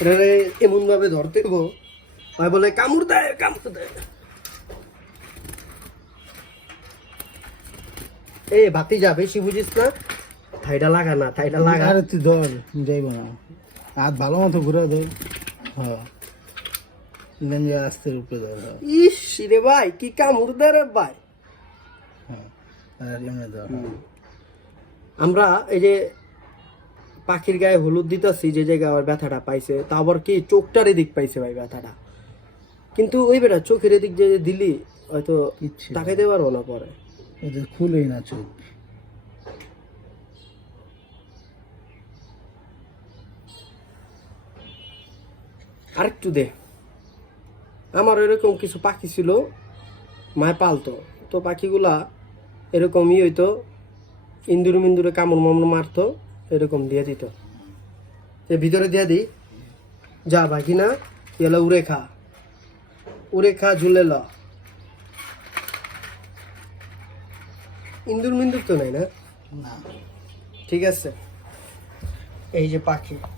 এটারে এমন ভাবে ধরতে হবো ভাই বলে কামড় দেয় কামড় দেয়। এ বাতি যা বেশি বুঝিস না, থাইটা লাগা না, থাইটা লাগা। আরে তুই ধর, যাইব না, হাত ভালো মতো ঘুরে ধর। হ্যাঁ, লেঞ্জে আস্তের উপরে ধর। হ্যাঁ ইস রে ভাই কি কামড় দেয় রে ভাই। হ্যাঁ, আর এমনি ধর। আমরা এই যে পাখির গায়ে হলুদ দিতেছি যে জায়গায় আবার ব্যথাটা পাইছে, তা আবার কি চোখটার এদিক পাইছে ভাই ব্যথাটা, কিন্তু ওই বেটা চোখের এদিক যে দিলি হয়তো কিচ্ছু তাকাইতে পারবো না পরে। ওদের খুলেই না চোখ। আরেকটু দে। আমার এরকম কিছু পাখি ছিল, মায় পালতো, তো পাখিগুলা এরকমই হইতো, ইন্দুরে মিন্দুরে কামড় মামড় মারতো, এরকম দিয়ে দিত। এ ভিতরে দিয়ে দিই, যা বাকি না এলা উড়ে খা ঝুলে ল। ইন্দুর মিন্দুর তো নাই না, না, ঠিক আছে। এই যে পাখি